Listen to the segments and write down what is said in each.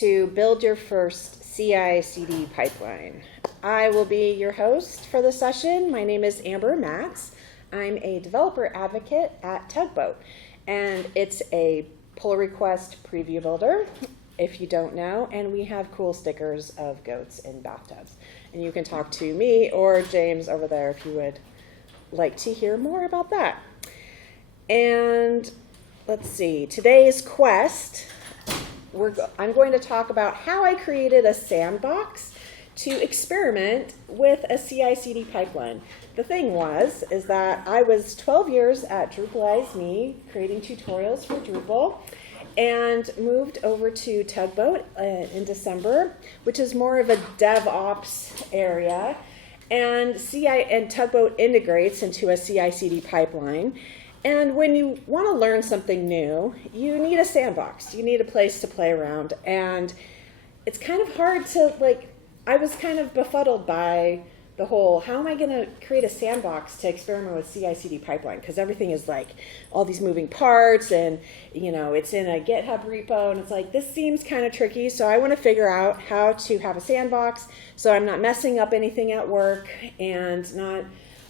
To build your first CI/CD pipeline. I will be your host for the session. My name is Amber Matz. I'm a developer advocate at Tugboat, and it's a pull request preview builder, if you don't know, and we have cool stickers of goats in bathtubs. And you can talk to me or James over there if you would like to hear more about that. And let's see, today's quest, I'm going to talk about how I created a sandbox to experiment with a CI/CD pipeline. The thing is that I was 12 years at Drupalize Me, creating tutorials for Drupal, and moved over to Tugboat in December, which is more of a DevOps area. And Tugboat integrates into a CI/CD pipeline. And when you want to learn something new, you need a sandbox. You need a place to play around. And it's kind of hard to, I was kind of befuddled by the whole, how am I going to create a sandbox to experiment with CI/CD pipeline? Because everything is all these moving parts and, it's in a GitHub repo. And it's this seems kind of tricky. So I want to figure out how to have a sandbox so I'm not messing up anything at work and not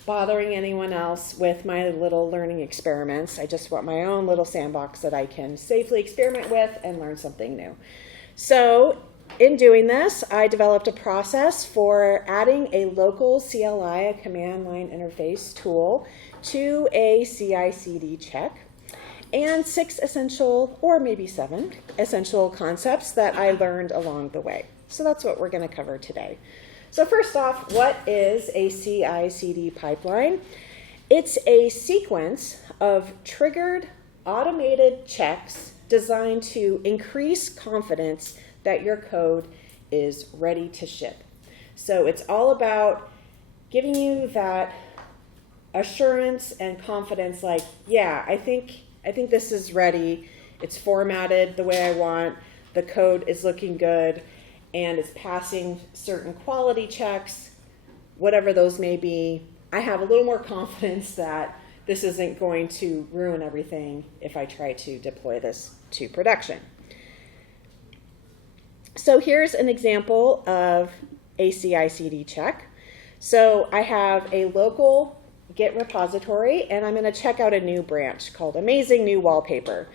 bothering anyone else with my little learning experiments. I just want my own little sandbox that I can safely experiment with and learn something new. So in doing this, I developed a process for adding a local CLI, a command line interface tool, to a CI/CD check, and 6 essential, or maybe 7, essential concepts that I learned along the way. So that's what we're going to cover today. So first off, what is a CI/CD pipeline? It's a sequence of triggered automated checks designed to increase confidence that your code is ready to ship. So it's all about giving you that assurance and confidence, I think this is ready. It's formatted the way I want. The code is looking good. And it's passing certain quality checks, whatever those may be. I have a little more confidence that this isn't going to ruin everything if I try to deploy this to production. So here's an example of a CI/CD check. So I have a local Git repository, and I'm going to check out a new branch called Amazing New Wallpaper.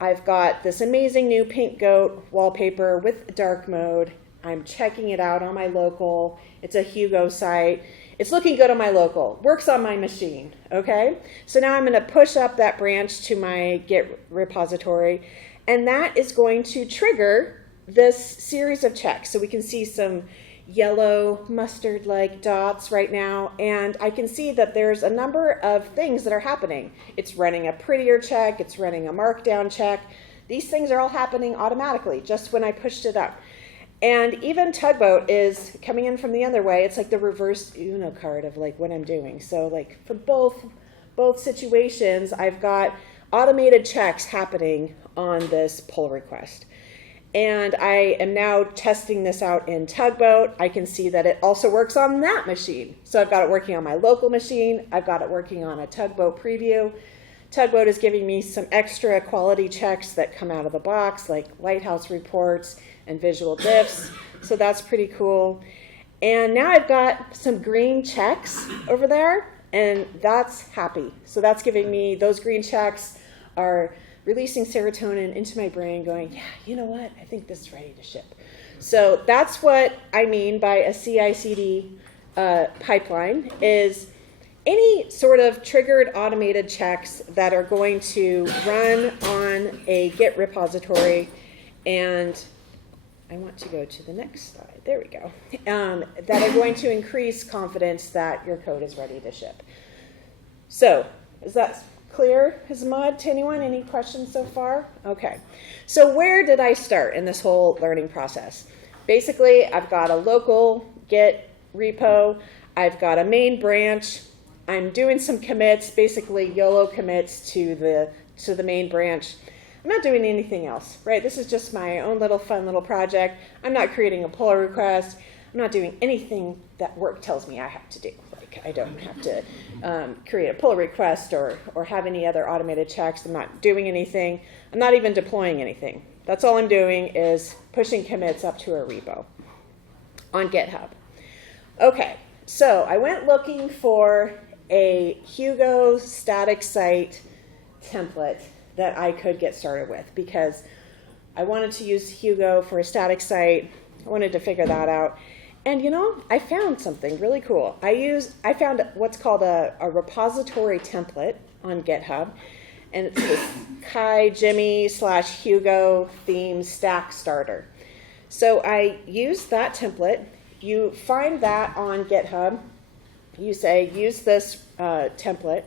I've got this amazing new pink goat wallpaper with dark mode. I'm checking it out on my local. It's a Hugo site. It's looking good on my local. Works on my machine, okay? So now I'm going to push up that branch to my Git repository, and that is going to trigger this series of checks. So we can see some yellow mustard-like dots right now, and I can see that there's a number of things that are happening. It's running a prettier check, it's running a markdown check. These things are all happening automatically just when I pushed it up. And even Tugboat is coming in from the other way. It's like the reverse Uno card of what I'm doing. So for both situations, I've got automated checks happening on this pull request. And I am now testing this out in Tugboat. I can see that it also works on that machine. So I've got it working on my local machine. I've got it working on a Tugboat preview. Tugboat is giving me some extra quality checks that come out of the box, like Lighthouse reports and visual diffs. So that's pretty cool. And now I've got some green checks over there, and that's happy. So that's giving me, those green checks are releasing serotonin into my brain going, yeah, you know what? I think this is ready to ship. So that's what I mean by a CI/CD pipeline, is any sort of triggered automated checks that are going to run on a Git repository. And I want to go to the next slide. There we go. That are going to increase confidence that your code is ready to ship. So is that clear as mud to anyone? Any questions so far? Okay. So where did I start in this whole learning process? Basically, I've got a local Git repo. I've got a main branch. I'm doing some commits, basically YOLO commits to the main branch. I'm not doing anything else, right? This is just my own little fun little project. I'm not creating a pull request. I'm not doing anything that work tells me I have to do. I don't have to create a pull request or have any other automated checks. I'm not doing anything. I'm not even deploying anything. That's all I'm doing is pushing commits up to a repo on GitHub. Okay, so I went looking for a Hugo static site template that I could get started with because I wanted to use Hugo for a static site. I wanted to figure that out. And you know, I found something really cool. I found what's called a repository template on GitHub. And it's this Kai Jimmy / Hugo theme stack starter. So I used that template. You find that on GitHub. You say, use this template.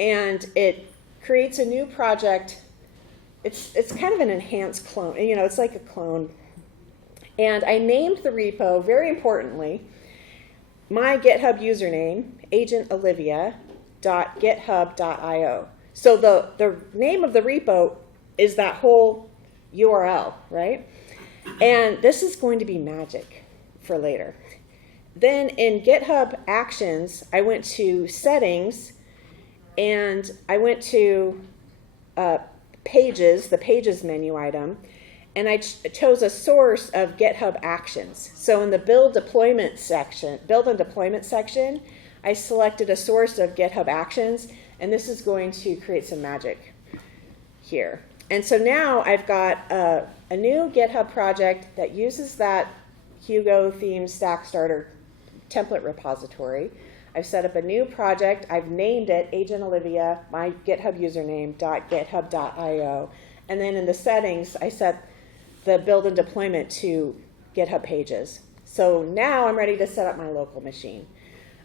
And it creates a new project. It's kind of an enhanced clone. You know, it's like a clone. And I named the repo, very importantly, my GitHub username, agentolivia.github.io. So the name of the repo is that whole URL, right? And this is going to be magic for later. Then in GitHub Actions, I went to Settings, and I went to Pages, the Pages menu item, and I chose a source of GitHub Actions. So in the build and deployment section, I selected a source of GitHub Actions, and this is going to create some magic here. And so now I've got a new GitHub project that uses that Hugo theme stack starter template repository. I've set up a new project. I've named it Agent Olivia, my GitHub username, .github.io. And then in the settings, I set the build and deployment to GitHub Pages. So now I'm ready to set up my local machine.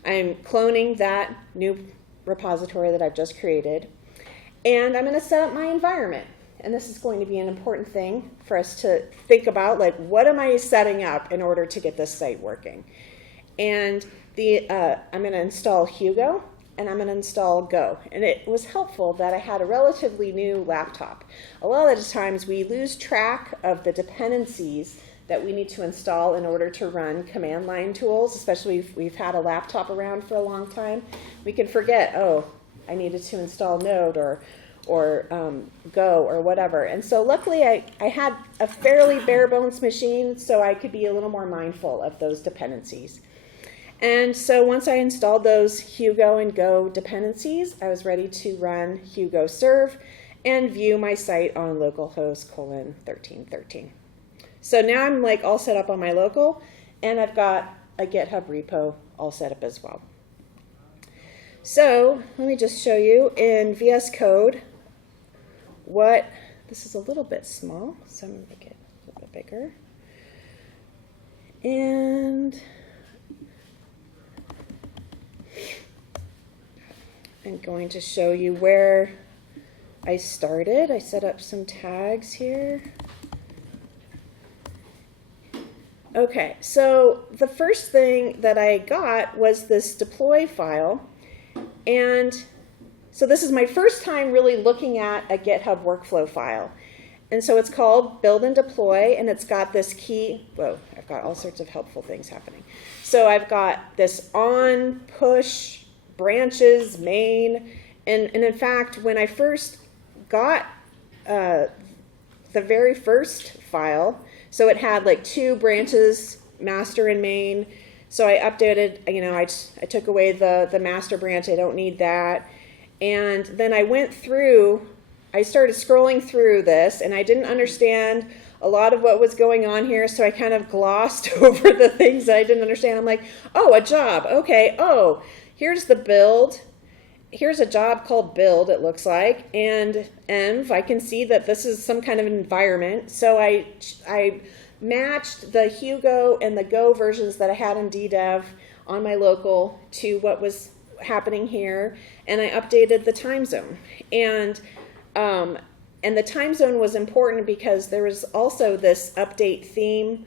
I'm cloning that new repository that I've just created, and I'm going to set up my environment. And this is going to be an important thing for us to think about, like, what am I setting up in order to get this site working? And I'm going to install Hugo, and I'm going to install Go. And it was helpful that I had a relatively new laptop. A lot of the times we lose track of the dependencies that we need to install in order to run command line tools, especially if we've had a laptop around for a long time. We can forget, oh, I needed to install Node or Go or whatever. And so luckily I had a fairly bare bones machine, so I could be a little more mindful of those dependencies. And so once I installed those Hugo and Go dependencies, I was ready to run Hugo serve and view my site on localhost :1313. So now I'm like all set up on my local, and I've got a GitHub repo all set up as well. So let me just show you in VS Code this is a little bit small, so I'm going to make it a little bit bigger. And I'm going to show you where I started. I set up some tags here. Okay, so the first thing that I got was this deploy file. And so this is my first time really looking at a GitHub workflow file. And so it's called build and deploy, and it's got this key. Whoa, I've got all sorts of helpful things happening. So I've got this on, push, branches, main. And in fact, when I first got the very first file, so it had like 2 branches, master and main. So I updated, I took away the master branch. I don't need that. And then I started scrolling through this, and I didn't understand a lot of what was going on here, so I kind of glossed over the things that I didn't understand. I'm like, oh, a job. Okay, oh, here's the build. Here's a job called build, it looks like, and env, I can see that this is some kind of environment. So I matched the Hugo and the Go versions that I had in DDev on my local to what was happening here, and I updated the time zone. And the time zone was important because there was also this update theme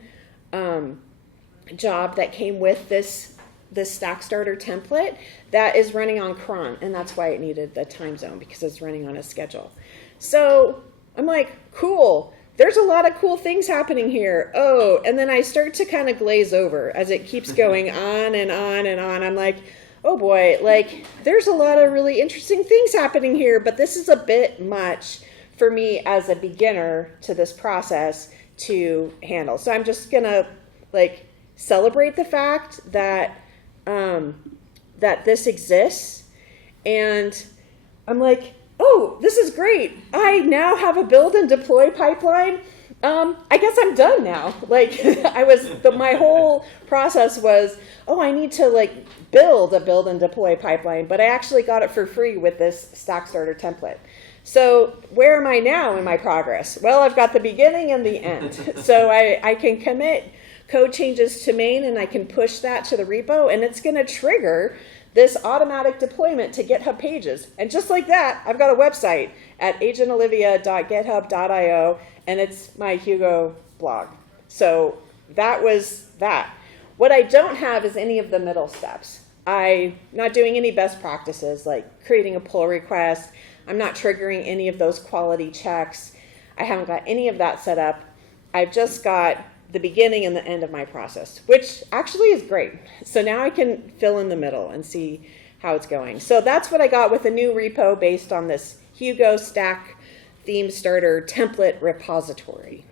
job that came with this stack starter template that is running on cron, and that's why it needed the time zone, because it's running on a schedule. So I'm like, cool, there's a lot of cool things happening here. Oh, and then I start to kind of glaze over as it keeps going on and on and on. I'm like, oh boy, like there's a lot of really interesting things happening here, but this is a bit much for me as a beginner to this process to handle. So I'm just gonna like celebrate the fact that that this exists, and I'm like, oh, this is great. I now have a build and deploy pipeline. I guess I'm done now. Like my whole process was, oh, I need to like build a build and deploy pipeline, but I actually got it for free with this Stack Starter template. So where am I now in my progress? Well, I've got the beginning and the end. So I can commit code changes to main, and I can push that to the repo, and it's going to trigger this automatic deployment to GitHub Pages. And just like that, I've got a website at agentolivia.github.io, and it's my Hugo blog. So that was that. What I don't have is any of the middle steps. I'm not doing any best practices like creating a pull request. I'm not triggering any of those quality checks. I haven't got any of that set up. I've just got the beginning and the end of my process, which actually is great. So now I can fill in the middle and see how it's going. So that's what I got with a new repo based on this Hugo Stack Theme Starter template repository.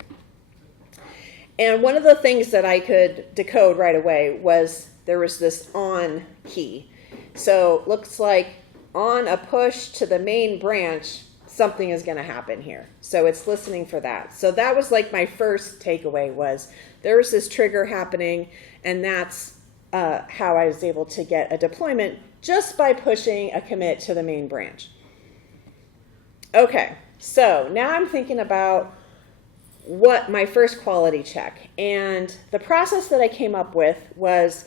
And one of the things that I could decode right away was there was this on key. So looks like on a push to the main branch, something is going to happen here. So it's listening for that. So that was like my first takeaway was there was this trigger happening, and that's how I was able to get a deployment just by pushing a commit to the main branch. Okay, so now I'm thinking about what my first quality check. And the process that I came up with was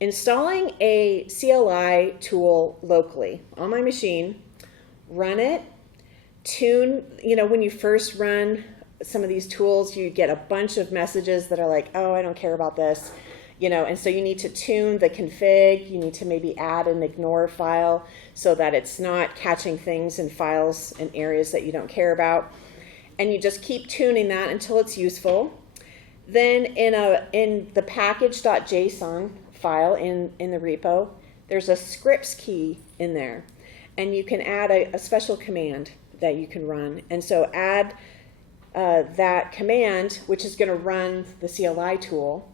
installing a CLI tool locally on my machine, run it, tune, when you first run some of these tools, you get a bunch of messages that are like, oh, I don't care about this, and so you need to tune the config. You need to maybe add an ignore file so that it's not catching things in files in areas that you don't care about. And you just keep tuning that until it's useful. Then in the package.json file in the repo, there's a scripts key in there, and you can add a special command that you can run. And so add that command, which is going to run the CLI tool.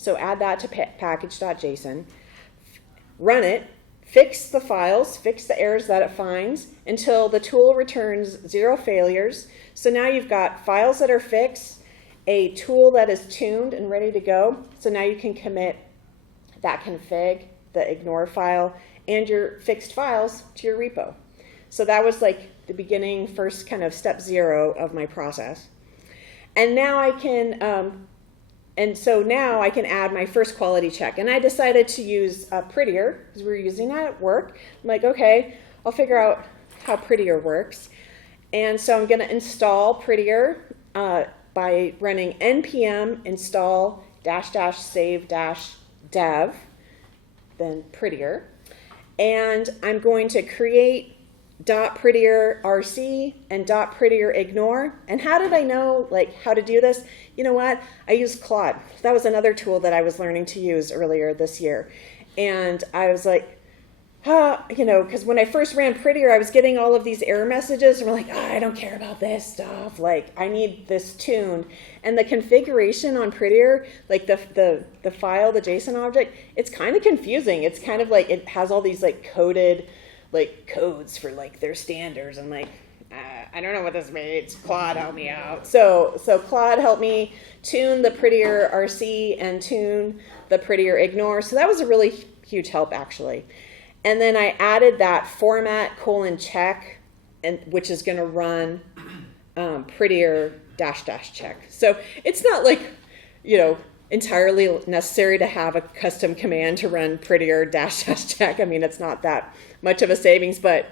So add that to package.json, run it, fix the files, fix the errors that it finds until the tool returns 0 failures. So now you've got files that are fixed, a tool that is tuned and ready to go. So now you can commit that config, the ignore file, and your fixed files to your repo. So that was like the beginning, first kind of step 0 of my process. And now I can, now I can add my first quality check. And I decided to use Prettier because we were using that at work. I'm like, okay, I'll figure out how Prettier works. And so I'm going to install Prettier by running npm install --save-dev, then Prettier. And I'm going to create .prettier rc and .prettier ignore. And how did I know how to do this? You know what? I used Claude. That was another tool that I was learning to use earlier this year. And I was like, because when I first ran Prettier, I was getting all of these error messages, and we're like, I don't care about this stuff. I need this tuned. And the configuration on Prettier, the file, the JSON object, it's kind of confusing. It's kind of like it has all these coded codes for their standards. I'm like, I don't know what this means. Claude, help me out. So Claude helped me tune the Prettier RC and tune the Prettier ignore. So that was a really huge help, actually. And then I added that format : check, which is going to run Prettier -- check. So it's not entirely necessary to have a custom command to run Prettier -- check. I mean, it's not that much of a savings, but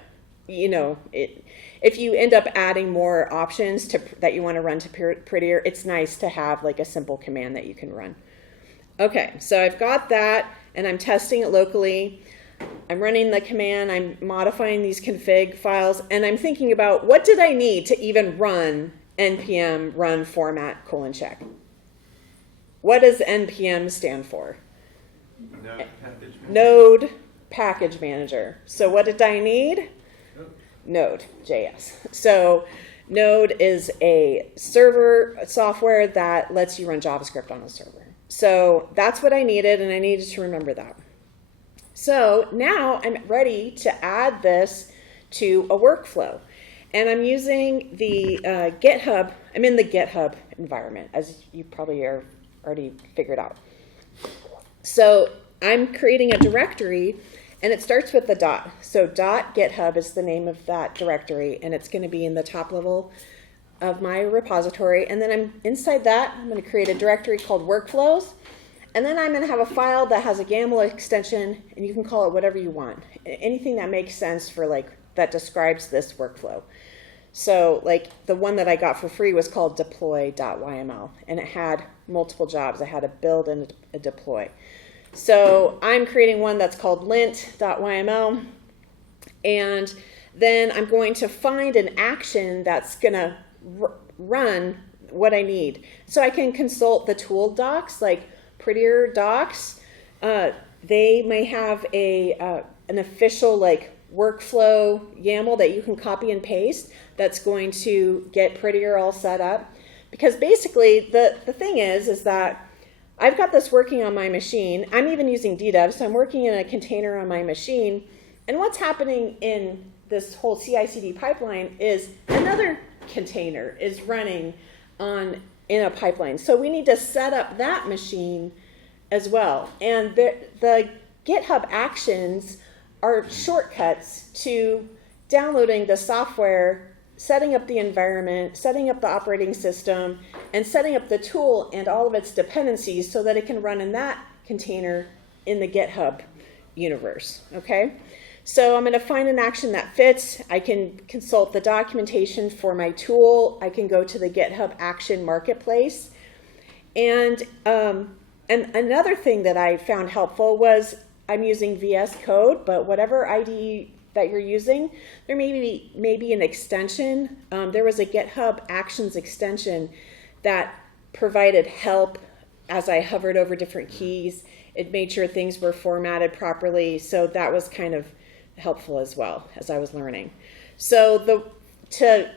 if you end up adding more options that you want to run to Prettier, it's nice to have a simple command that you can run. Okay, so I've got that, and I'm testing it locally. I'm running the command, I'm modifying these config files, and I'm thinking about what did I need to even run npm run format : check. What does npm stand for? Node Package Manager. So what did I need? Node.js. So Node is a server software that lets you run JavaScript on a server. So that's what I needed, and I needed to remember that. So now I'm ready to add this to a workflow. And I'm using the GitHub. I'm in the GitHub environment, as you probably are already figured out. So I'm creating a directory, and it starts with the dot. So .github is the name of that directory, and it's going to be in the top level of my repository. And then inside that, I'm going to create a directory called workflows. And then I'm going to have a file that has a YAML extension, and you can call it whatever you want. Anything that makes sense for that describes this workflow. So the one that I got for free was called deploy.yml, and it had multiple jobs. I had a build and a deploy. So I'm creating one that's called lint.yml, and then I'm going to find an action that's going to run what I need. So I can consult the tool docs, like Prettier docs. They may have an official workflow YAML that you can copy and paste that's going to get Prettier all set up. Because basically the thing is that I've got this working on my machine. I'm even using DDEV, so I'm working in a container on my machine. And what's happening in this whole CI/CD pipeline is another container is running in a pipeline. So we need to set up that machine as well. And the GitHub Actions are shortcuts to downloading the software, setting up the environment, setting up the operating system, and setting up the tool and all of its dependencies so that it can run in that container in the GitHub universe, okay? So I'm going to find an action that fits. I can consult the documentation for my tool. I can go to the GitHub Action Marketplace. And another thing that I found helpful was I'm using VS Code, but whatever IDE that you're using, there may be an extension. There was a GitHub Actions extension that provided help as I hovered over different keys. It made sure things were formatted properly, so that was kind of helpful as well as I was learning. So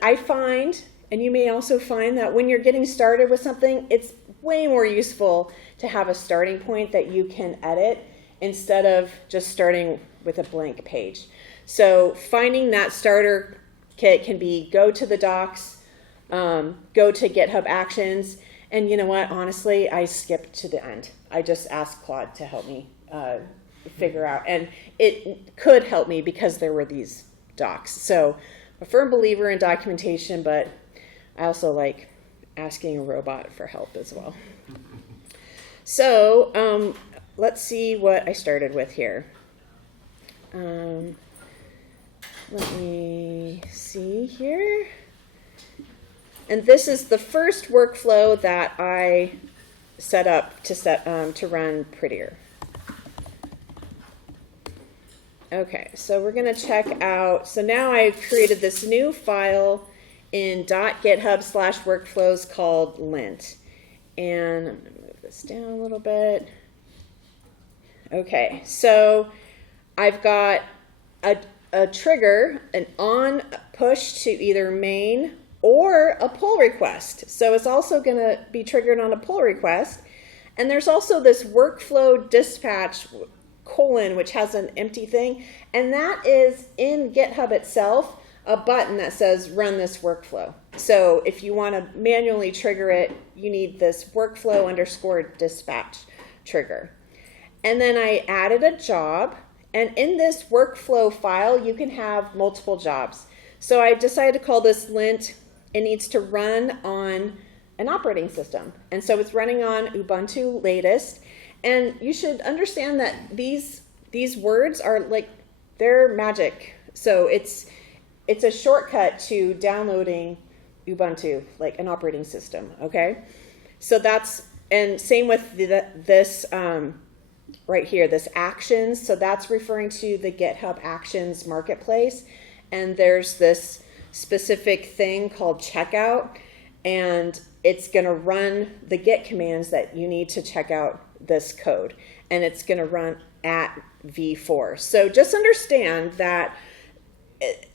I find, and you may also find, that when you're getting started with something, it's way more useful to have a starting point that you can edit instead of just starting with a blank page. So finding that starter kit can be go to the docs, go to GitHub Actions, and you know what, honestly, I skipped to the end. I just asked Claude to help me figure out, and it could help me because there were these docs. So I'm a firm believer in documentation, but I also like asking a robot for help as well. So let's see what I started with here. Let me see here. And this is the first workflow that I set up to run Prettier. Okay, so we're going to check out. So now I've created this new file in .github/workflows called lint. And I'm going to move this down a little bit. Okay, so I've got a trigger, an on push to either main or a pull request. So it's also going to be triggered on a pull request. And there's also this workflow dispatch : which has an empty thing. And that is in GitHub itself, a button that says run this workflow. So if you want to manually trigger it, you need this workflow_dispatch trigger. And then I added a job. And in this workflow file, you can have multiple jobs. So I decided to call this lint. It needs to run on an operating system. And so it's running on Ubuntu latest. And you should understand that these words are they're magic. So it's a shortcut to downloading Ubuntu, like an operating system, okay? So and same with this right here, this actions. So that's referring to the GitHub Actions Marketplace. And there's this specific thing called checkout, and it's going to run the git commands that you need to check out this code, and it's going to run at v4. So just understand that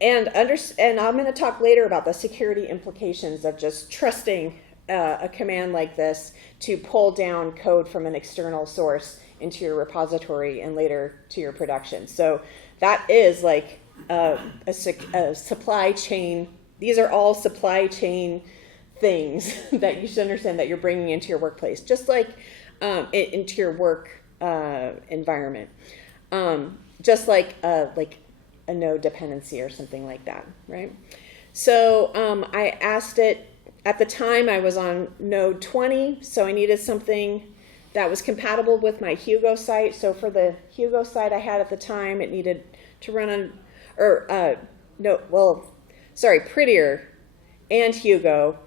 and I'm going to talk later about the security implications of just trusting a command like this to pull down code from an external source into your repository and later to your production. So that is like a supply chain. These are all supply chain things that you should understand that you're bringing into your workplace, just like into your work environment, just like a node dependency or something like that, right? So I asked it, at the time I was on node 20, so I needed something that was compatible with my Hugo site. So for the Hugo site I had at the time, it needed to run on, Prettier and Hugo.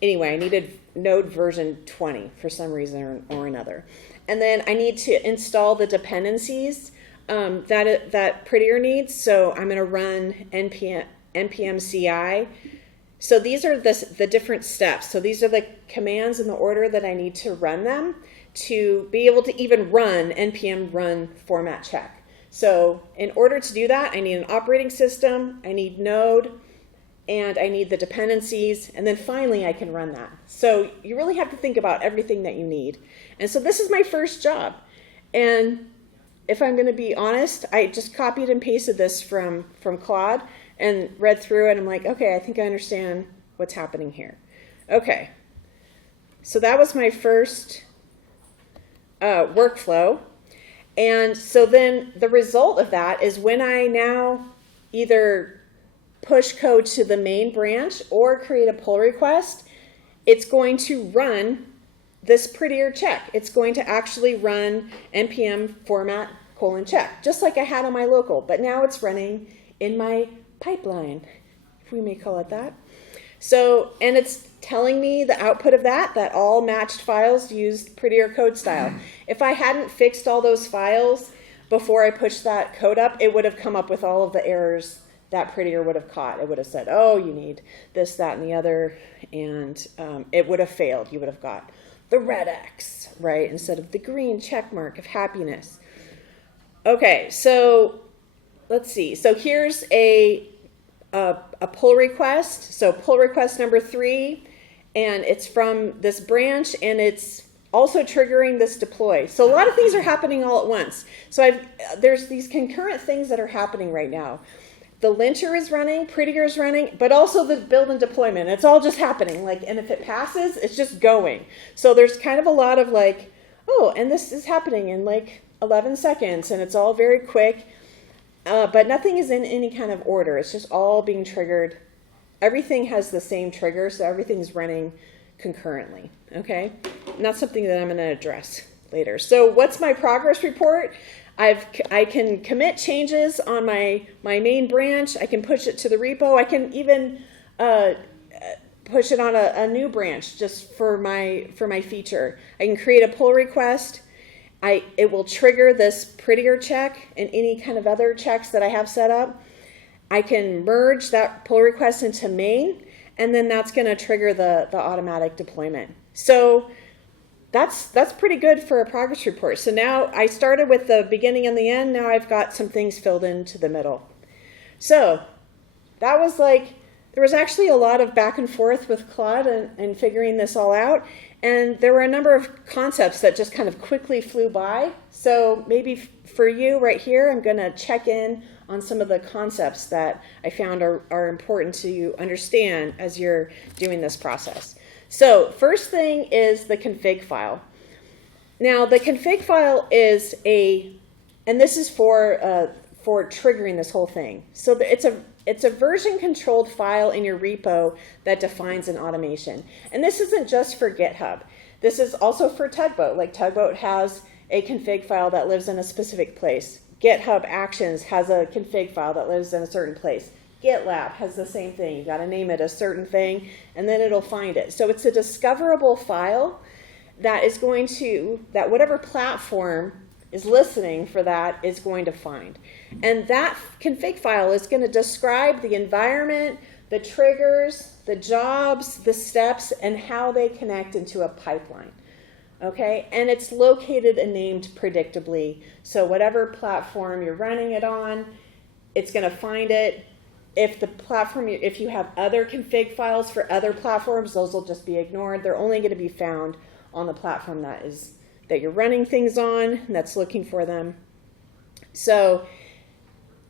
Anyway, I needed node version 20 for some reason or another. And then I need to install the dependencies that Prettier needs. So I'm going to run npm CI. So these are the different steps. So these are the commands in the order that I need to run them to be able to even run npm run format check. So in order to do that, I need an operating system, I need node, and I need the dependencies, and then finally I can run that. So you really have to think about everything that you need. And so this is my first job. And if I'm going to be honest, I just copied and pasted this from Claude and read through it, and I'm like, okay, I think I understand what's happening here. Okay, so that was my first workflow. And so then the result of that is when I now either push code to the main branch or create a pull request, it's going to run this Prettier check. It's going to actually run npm format :check, just like I had on my local, but now it's running in my pipeline, if we may call it that. So, and it's telling me the output of that all matched files used Prettier code style. If I hadn't fixed all those files before I pushed that code up, it would have come up with all of the errors that Prettier would have caught. It would have said, oh, you need this, that, and the other, and it would have failed. You would have got the red X, right, instead of the green check mark of happiness. Okay, so let's see. So here's a pull request. So pull request number 3, and it's from this branch, and it's also triggering this deploy. So a lot of things are happening all at once. So there's these concurrent things that are happening right now. The linter is running, Prettier is running, but also the build and deployment. It's all just happening. And if it passes, it's just going. So there's kind of a lot of and this is happening in 11 seconds, and it's all very quick. But nothing is in any kind of order. It's just all being triggered. Everything has the same trigger, so everything's running concurrently, okay? And that's something that I'm going to address later. So what's my progress report? I can commit changes on my main branch. I can push it to the repo. I can even push it on a new branch just for my feature. I can create a pull request. It will trigger this Prettier check and any kind of other checks that I have set up. I can merge that pull request into main, and then that's going to trigger the automatic deployment. So that's pretty good for a progress report. So now I started with the beginning and the end. Now I've got some things filled into the middle. So that was there was actually a lot of back and forth with Claude and figuring this all out. And there were a number of concepts that just kind of quickly flew by. So maybe for you right here, I'm going to check in on some of the concepts that I found are important to understand as you're doing this process. So first thing is the config file. Now the config file is and this is for triggering this whole thing. So it's a version controlled file in your repo that defines an automation. And this isn't just for GitHub. This is also for Tugboat. Tugboat has a config file that lives in a specific place. GitHub Actions has a config file that lives in a certain place. GitLab has the same thing. You got to name it a certain thing, and then it'll find it. So it's a discoverable file that whatever platform is listening for that is going to find. And that config file is going to describe the environment, the triggers, the jobs, the steps, and how they connect into a pipeline. Okay, and it's located and named predictably. So whatever platform you're running it on, it's going to find it. If the platform, if you have other config files for other platforms, those will just be ignored. They're only going to be found on the platform that you're running things on, and that's looking for them. So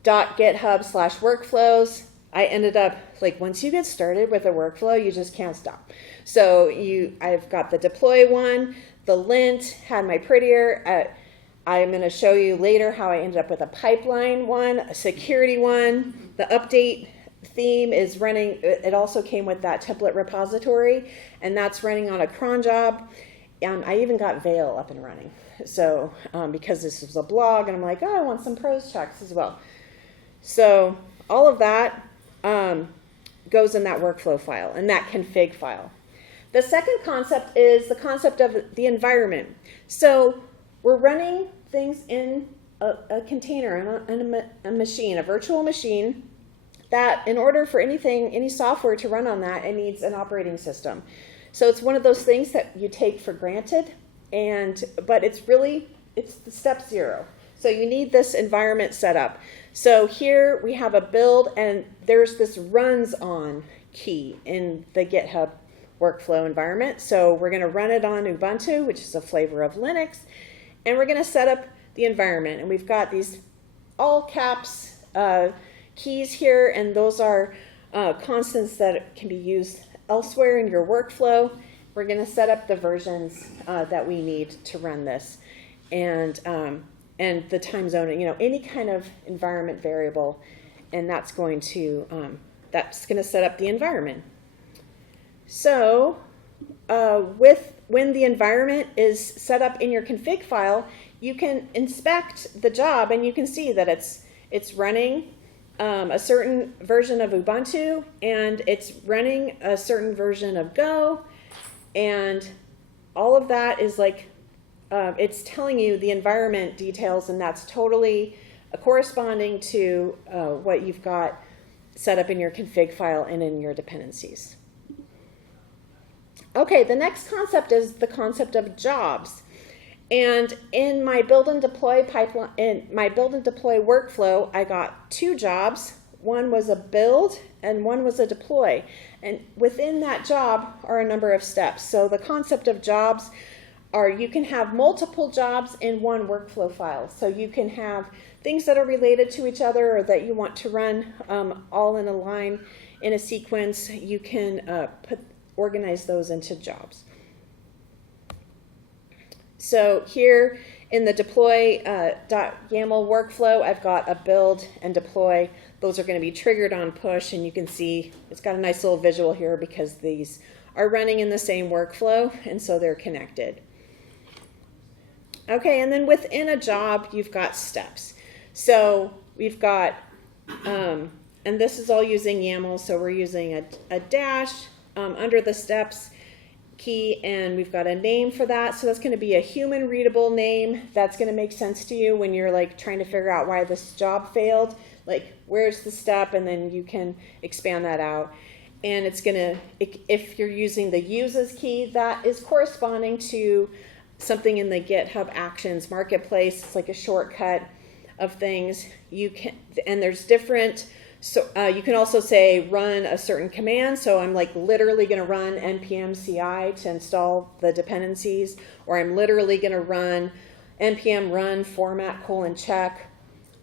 .github/workflows, I ended up, like, once you get started with a workflow, you just can't stop. So I've got the deploy one, the lint had my prettier. I'm going to show you later how I ended up with a pipeline one, a security one. The update theme is running. It also came with that template repository, and that's running on a cron job. I even got Veil up and running. So because this was a blog, and I'm like, oh, I want some pros checks as well. So all of that goes in that workflow file and that config file. The second concept is the concept of the environment. So we're running things in a container, in a machine, a virtual machine, that in order for any software to run on that, it needs an operating system. So it's one of those things that you take for granted, but it's the step zero. So you need this environment set up. So here we have a build, and there's this runs on key in the GitHub workflow environment. So we're going to run it on Ubuntu, which is a flavor of Linux, and we're going to set up the environment. And we've got these all caps keys here, and those are constants that can be used elsewhere in your workflow. We're going to set up the versions that we need to run this, and the time zone, any kind of environment variable, and that's going to set up the environment. So when the environment is set up in your config file, you can inspect the job, and you can see that it's running a certain version of Ubuntu, and it's running a certain version of Go, and all of that is like, it's telling you the environment details, and that's totally corresponding to what you've got set up in your config file and in your dependencies. Okay, the next concept is the concept of jobs. And in my build and deploy pipeline, in my build and deploy workflow, I got two jobs. One was a build and one was a deploy. And within that job are a number of steps. So the concept of jobs are, you can have multiple jobs in one workflow file. So you can have things that are related to each other or that you want to run all in a line in a sequence. You can organize those into jobs. So here in the deploy.yaml workflow, I've got a build and deploy. Those are going to be triggered on push, and you can see it's got a nice little visual here because these are running in the same workflow, and so they're connected. Okay, and then within a job, you've got steps. So we've got, and this is all using YAML, so we're using a dash under the steps key, and we've got a name for that. So that's going to be a human readable name that's going to make sense to you when you're like trying to figure out why this job failed. Like, where's the step, and then you can expand that out. And it's going to, if you're using the uses key, that is corresponding to something in the GitHub Actions marketplace. It's like a shortcut of things. You can, and there's different. So you can also say run a certain command. So I'm like literally going to run npm CI to install the dependencies, or I'm literally going to run npm run format : check,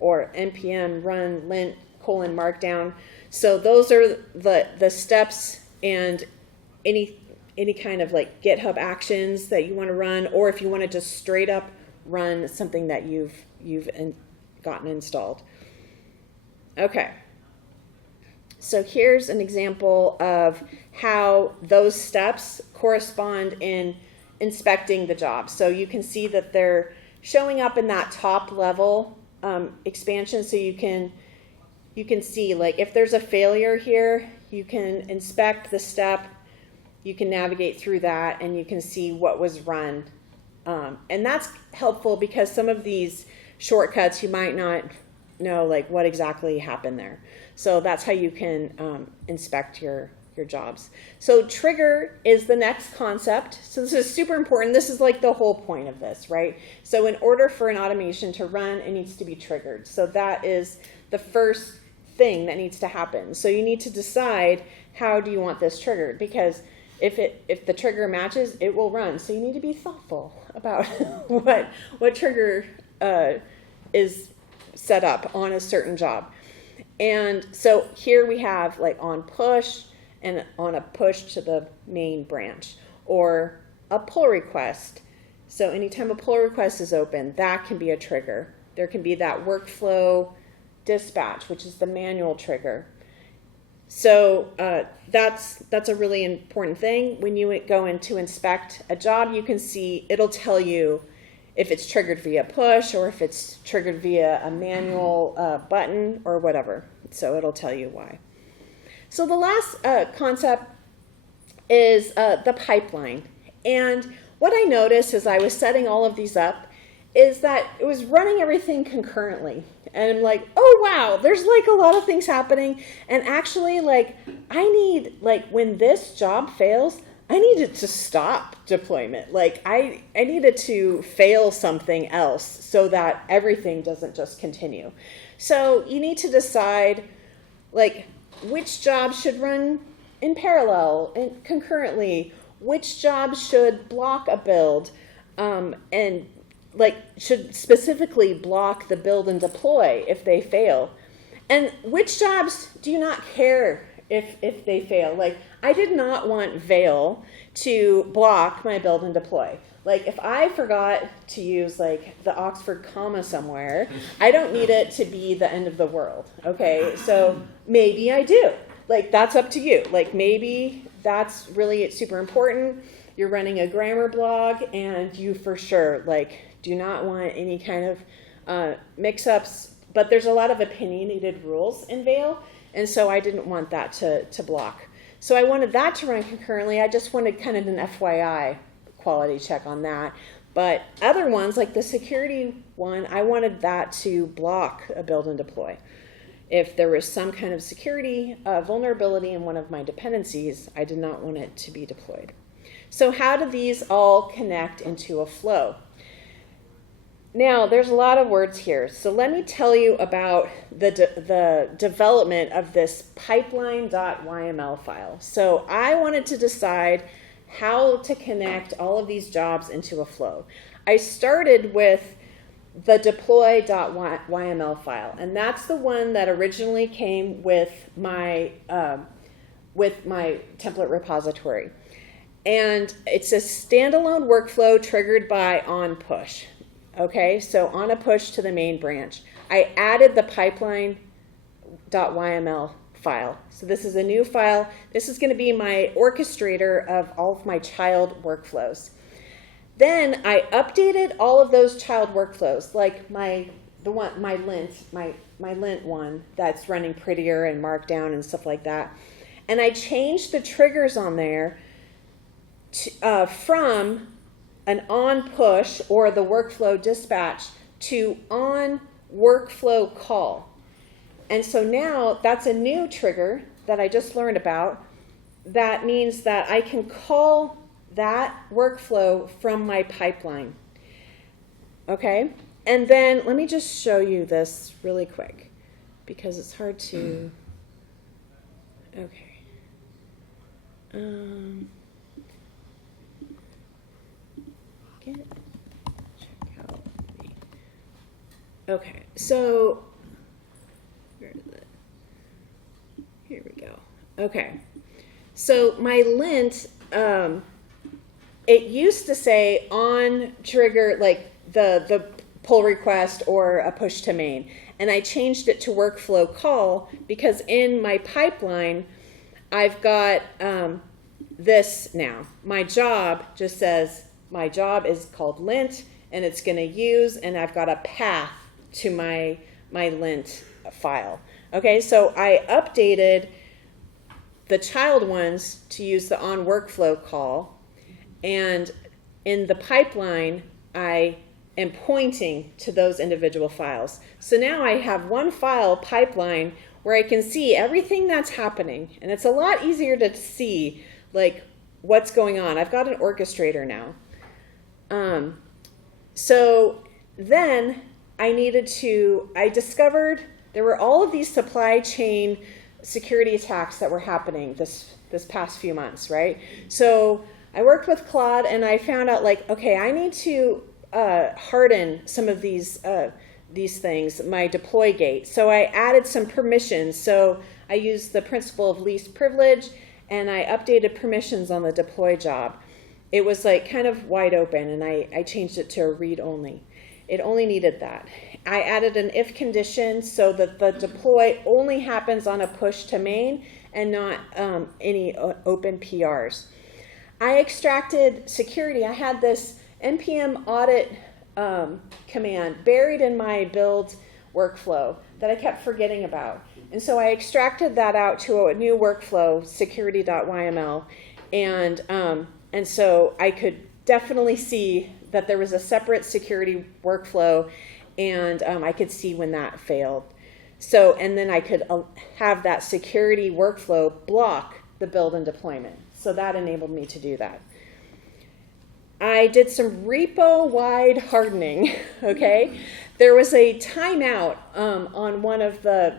or npm run lint : markdown. So those are the steps, and any kind of like GitHub Actions that you want to run, or if you want to just straight up run something that you've gotten installed. Okay. So here's an example of how those steps correspond in inspecting the job. So you can see that they're showing up in that top level expansion. So you can see, like, if there's a failure here, you can inspect the step, you can navigate through that, and you can see what was run. And that's helpful because some of these shortcuts you might not know like what exactly happened there. So that's how you can inspect your your jobs. So trigger is the next concept. So this is super important. This is like the whole point of this, right? So in order for an automation to run, it needs to be triggered. So that is the first thing that needs to happen. So you need to decide, how do you want this triggered? Because if the trigger matches, it will run. So you need to be thoughtful about what trigger is set up on a certain job. And so here we have like on push and on a push to the main branch, or a pull request. So anytime a pull request is open, that can be a trigger. There can be that workflow dispatch, which is the manual trigger. So that's a really important thing. When you go in to inspect a job, you can see, it'll tell you if it's triggered via push or if it's triggered via a manual button or whatever. So it'll tell you why. So the last concept is the pipeline. And what I noticed as I was setting all of these up is that it was running everything concurrently. And I'm like, oh wow, there's like a lot of things happening. And actually, like, I need, like, when this job fails, I needed to stop deployment. Like, I needed to fail something else so that everything doesn't just continue. So you need to decide, like, which jobs should run in parallel and concurrently, which jobs should block a build, and like should specifically block the build and deploy if they fail, and which jobs do you not care if they fail. Like, I did not want Veil to block my build and deploy. Like, if I forgot to use like the Oxford comma somewhere, I don't need it to be the end of the world. Okay, so maybe I do. Like, that's up to you. Like, maybe that's really super important. You're running a grammar blog and you for sure like do not want any kind of mix-ups, but there's a lot of opinionated rules in Veil, and so I didn't want that to block. So I wanted that to run concurrently. I just wanted kind of an FYI quality check on that. But other ones, like the security one, I wanted that to block a build and deploy. If there was some kind of security vulnerability in one of my dependencies, I did not want it to be deployed. So how do these all connect into a flow? Now, there's a lot of words here. So let me tell you about the development of this pipeline.yml file. So I wanted to decide how to connect all of these jobs into a flow. I started with the deploy.yml file, and that's the one that originally came with my template repository. And it's a standalone workflow triggered by on push. Okay, so on a push to the main branch. I added the pipeline.yml file. So this is a new file. This is going to be my orchestrator of all of my child workflows. Then I updated all of those child workflows, like my lint one that's running prettier and markdown and stuff like that. And I changed the triggers on there to, from an on push or the workflow dispatch to on workflow call. And so now that's a new trigger that I just learned about. That means that I can call that workflow from my pipeline. Okay? And then let me just show you this really quick because it's hard to, okay. Check out the, okay, so where is it? Here we go. Okay, so my lint, it used to say on trigger, like the pull request or a push to main, and I changed it to workflow call because in my pipeline I've got this now. My job just says my job is called lint, and it's going to use, and I've got a path to my lint file. Okay, so I updated the child ones to use the on workflow call, and in the pipeline, I am pointing to those individual files. So now I have one file pipeline where I can see everything that's happening. And it's a lot easier to see like what's going on. I've got an orchestrator now. So then I discovered there were all of these supply chain security attacks that were happening this past few months, right? So I worked with Claude and I found out like, okay, I need to harden some of these things, my deploy gate. So I added some permissions. So I used the principle of least privilege and I updated permissions on the deploy job. It was like kind of wide open and I changed it to a read only. It only needed that. I added an if condition so that the deploy only happens on a push to main and not any open PRs. I extracted security. I had this npm audit command buried in my build workflow that I kept forgetting about. And so I extracted that out to a new workflow, security.yml, and so I could definitely see that there was a separate security workflow, and I could see when that failed. So, and then I could have that security workflow block the build and deployment. So that enabled me to do that. I did some repo-wide hardening, okay? There was a timeout on one of the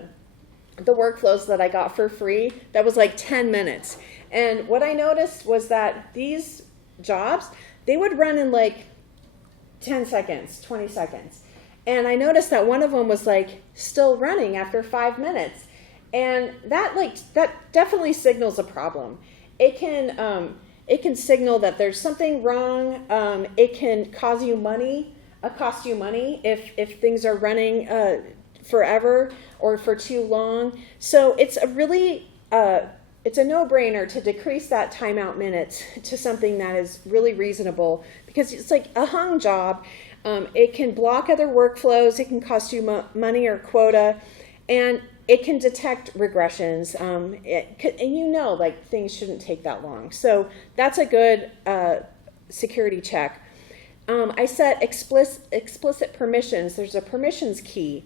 workflows that I got for free that was like 10 minutes. And what I noticed was that these jobs, they would run in like 10 seconds, 20 seconds. And I noticed that one of them was like still running after 5 minutes. And that definitely signals a problem. It can signal that there's something wrong. It can cost you money if things are running forever or for too long. So it's a really it's a no-brainer to decrease that timeout minutes to something that is really reasonable, because it's like a hung job. It can block other workflows. It can cost you money or quota, and it can detect regressions. And like things shouldn't take that long. So that's a good security check. I set explicit permissions. There's a permissions key,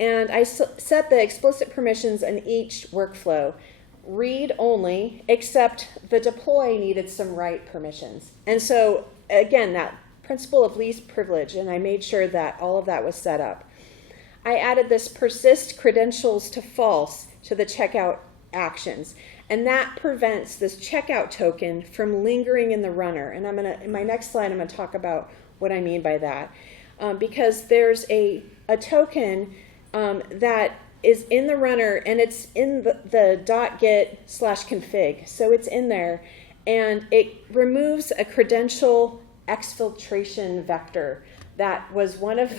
and I set the explicit permissions in each workflow. Read only, except the deploy needed some write permissions. And so, again, that principle of least privilege, and I made sure that all of that was set up. I added this persist credentials to false to the checkout actions, and that prevents this checkout token from lingering in the runner. And in my next slide, I'm gonna talk about what I mean by that. Because there's a token that is in the runner, and it's in the .git/config. So it's in there, and it removes a credential exfiltration vector. That was one of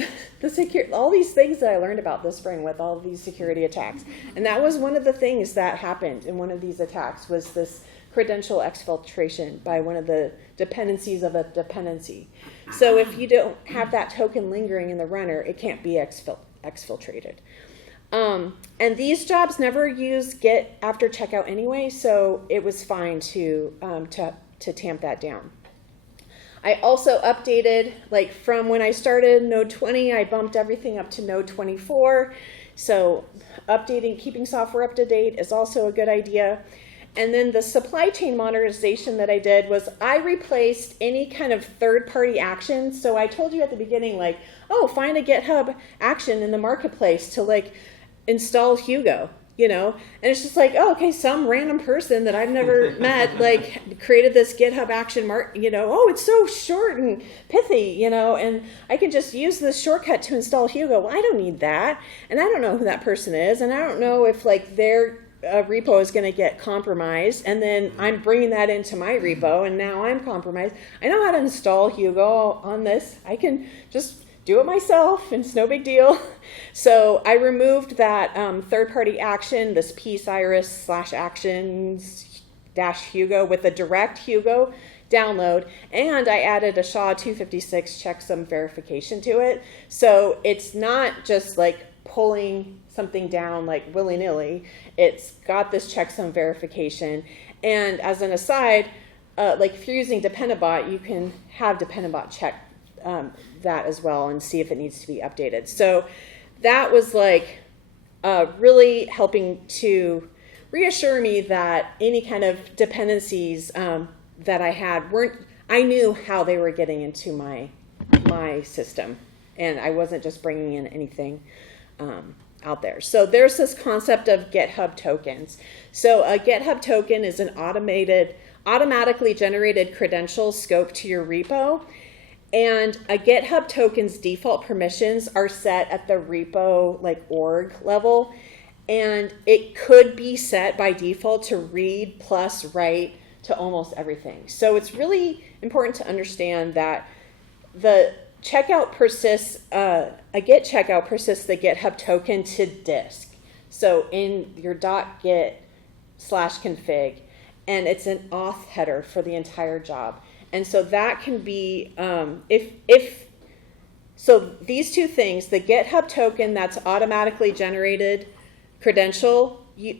all these things that I learned about this spring with all of these security attacks. And that was one of the things that happened in one of these attacks, was this credential exfiltration by one of the dependencies of a dependency. So if you don't have that token lingering in the runner, it can't be exfiltrated. And these jobs never use Git after checkout anyway, so it was fine to tamp that down. I also updated, like from when I started Node 20, I bumped everything up to Node 24. So keeping software up to date is also a good idea. And then the supply chain modernization that I did was I replaced any kind of third-party action. So I told you at the beginning, like, oh, find a GitHub action in the marketplace to like install Hugo, and it's just like, oh, okay, some random person that I've never met, like, created this GitHub action oh, it's so short and pithy, and I can just use this shortcut to install Hugo. Well, I don't need that, and I don't know who that person is, and I don't know if, like, their repo is going to get compromised, and then I'm bringing that into my repo, and now I'm compromised. I know how to install Hugo on this. I can just do it myself, and it's no big deal. So I removed that third-party action, this piece iris/actions-Hugo with a direct Hugo download, and I added a SHA-256 checksum verification to it. So it's not just like pulling something down like willy-nilly. It's got this checksum verification. And as an aside, like if you're using Dependabot, you can have Dependabot check that as well and see if it needs to be updated. So that was like really helping to reassure me that any kind of dependencies that I had I knew how they were getting into my system, and I wasn't just bringing in anything out there. So there's this concept of GitHub tokens. So a GitHub token is an automatically generated credential scope to your repo. And a GitHub token's default permissions are set at the repo org level. And it could be set by default to read plus write to almost everything. So it's really important to understand that the checkout persists, a Git checkout persists the GitHub token to disk. So in your .git/config, and it's an auth header for the entire job. And so that can be, so these two things, the GitHub token that's automatically generated credential, the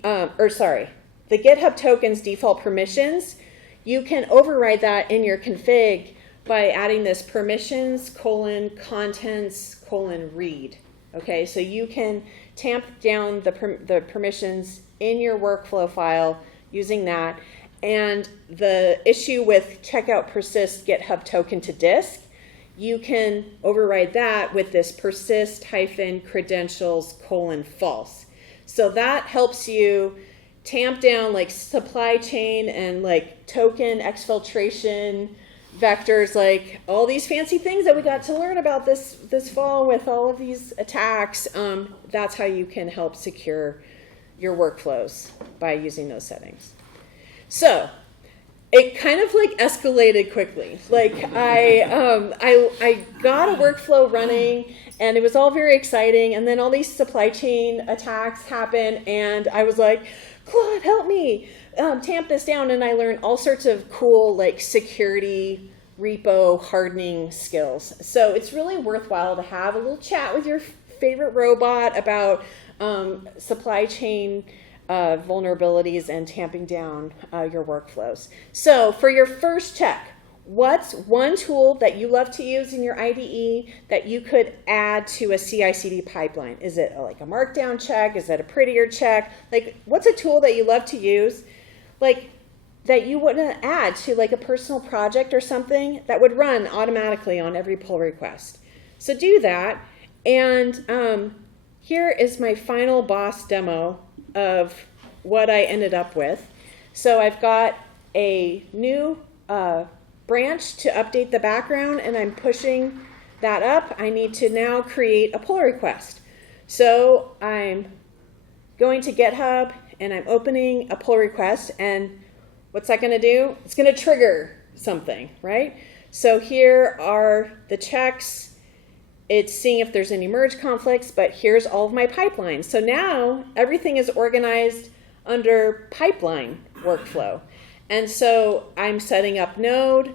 GitHub token's default permissions, you can override that in your config by adding this permissions : contents : read. Okay, so you can tamp down the permissions in your workflow file using that. And the issue with checkout persist GitHub token to disk, you can override that with this persist -credentials : false. So that helps you tamp down supply chain and token exfiltration vectors, all these fancy things that we got to learn about this fall with all of these attacks. That's how you can help secure your workflows, by using those settings. So it kind of escalated quickly. I got a workflow running, and it was all very exciting. And then all these supply chain attacks happened, and I was like, Claude, help me tamp this down. And I learned all sorts of cool security repo hardening skills. So it's really worthwhile to have a little chat with your favorite robot about supply chain vulnerabilities and tamping down your workflows. So for your first check, what's one tool that you love to use in your IDE that you could add to a CI/CD pipeline? Is it a markdown check? Is it a prettier check? What's a tool that you love to use, that you want to add to a personal project or something that would run automatically on every pull request? So do that. And here is my final boss demo of what I ended up with. So I've got a new branch to update the background, and I'm pushing that up. I need to now create a pull request. So I'm going to GitHub, and I'm opening a pull request, and what's that going to do? It's going to trigger something, right? So here are the checks. It's seeing if there's any merge conflicts, but here's all of my pipelines. So now everything is organized under pipeline workflow. And so I'm setting up Node,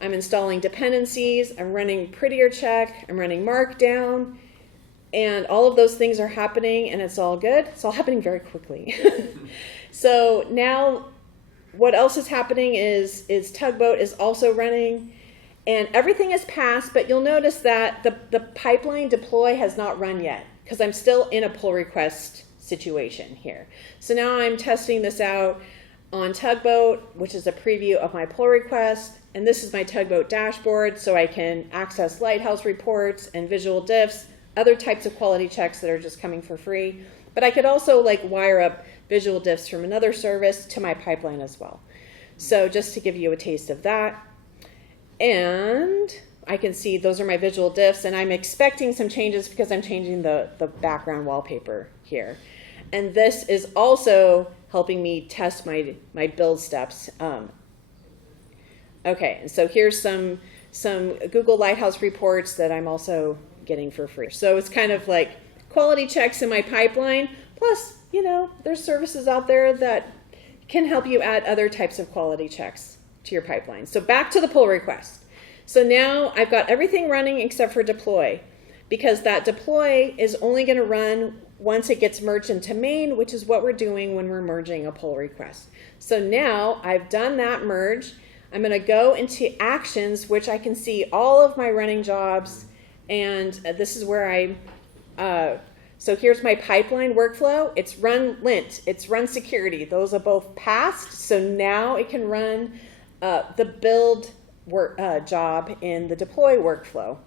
I'm installing dependencies, I'm running prettier check, I'm running markdown, and all of those things are happening, and it's all good. It's all happening very quickly. So now what else is happening is Tugboat is also running, and everything is passed, but you'll notice that the pipeline deploy has not run yet, because I'm still in a pull request situation here. So now I'm testing this out on Tugboat, which is a preview of my pull request, and this is my Tugboat dashboard, so I can access Lighthouse reports and visual diffs, other types of quality checks that are just coming for free. But I could also wire up visual diffs from another service to my pipeline as well. So just to give you a taste of that. And I can see those are my visual diffs, and I'm expecting some changes because I'm changing the background wallpaper here. And this is also helping me test my build steps. Okay, and so here's some Google Lighthouse reports that I'm also getting for free. So it's kind of quality checks in my pipeline, plus, there's services out there that can help you add other types of quality checks to your pipeline. So back to the pull request. So now I've got everything running except for deploy, because that deploy is only going to run once it gets merged into main, which is what we're doing when we're merging a pull request. So now I've done that merge. I'm going to go into actions, which I can see all of my running jobs, and this is where I So here's my pipeline workflow. It's run lint, it's run security. Those are both passed. So now it can run the build job in the deploy workflow.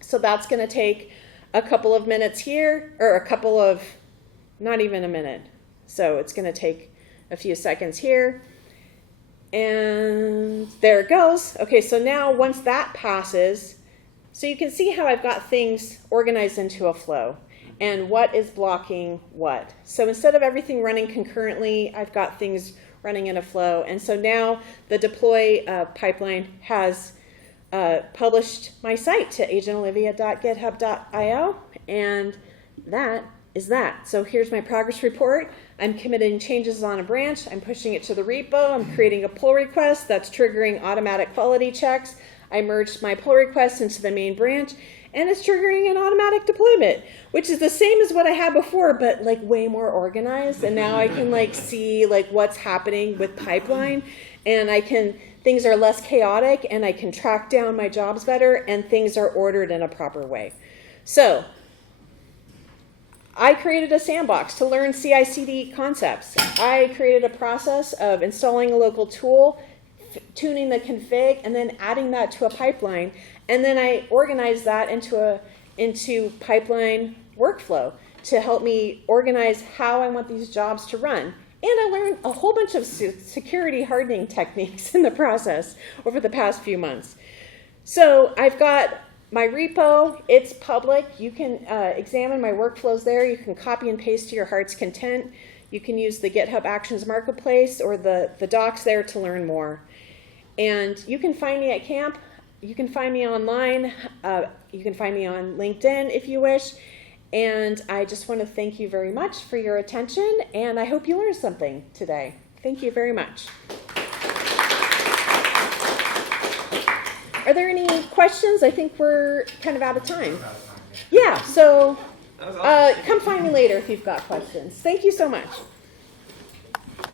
So that's going to take a couple of minutes here, or not even a minute. So it's going to take a few seconds here. And there it goes. Okay, so now once that passes, so you can see how I've got things organized into a flow and what is blocking what. So instead of everything running concurrently, I've got things running in a flow. And so now the deploy pipeline has published my site to agentolivia.github.io, and that is that. So here's my progress report. I'm committing changes on a branch. I'm pushing it to the repo. I'm creating a pull request that's triggering automatic quality checks. I merged my pull request into the main branch, and it's triggering an automatic deployment, which is the same as what I had before, but like way more organized. And now I can like see like what's happening with pipeline, and things are less chaotic, and I can track down my jobs better, and things are ordered in a proper way. So I created a sandbox to learn CI/CD concepts. I created a process of installing a local tool, tuning the config, and then adding that to a pipeline. And then I organized that into pipeline workflow to help me organize how I want these jobs to run. And I learned a whole bunch of security hardening techniques in the process over the past few months. So I've got my repo, it's public. You can examine my workflows there. You can copy and paste to your heart's content. You can use the GitHub Actions Marketplace or the docs there to learn more. And you can find me at camp. You can find me online. You can find me on LinkedIn if you wish. And I just want to thank you very much for your attention, and I hope you learned something today. Thank you very much. Are there any questions? I think we're kind of out of time. Yeah, so come find me later if you've got questions. Thank you so much.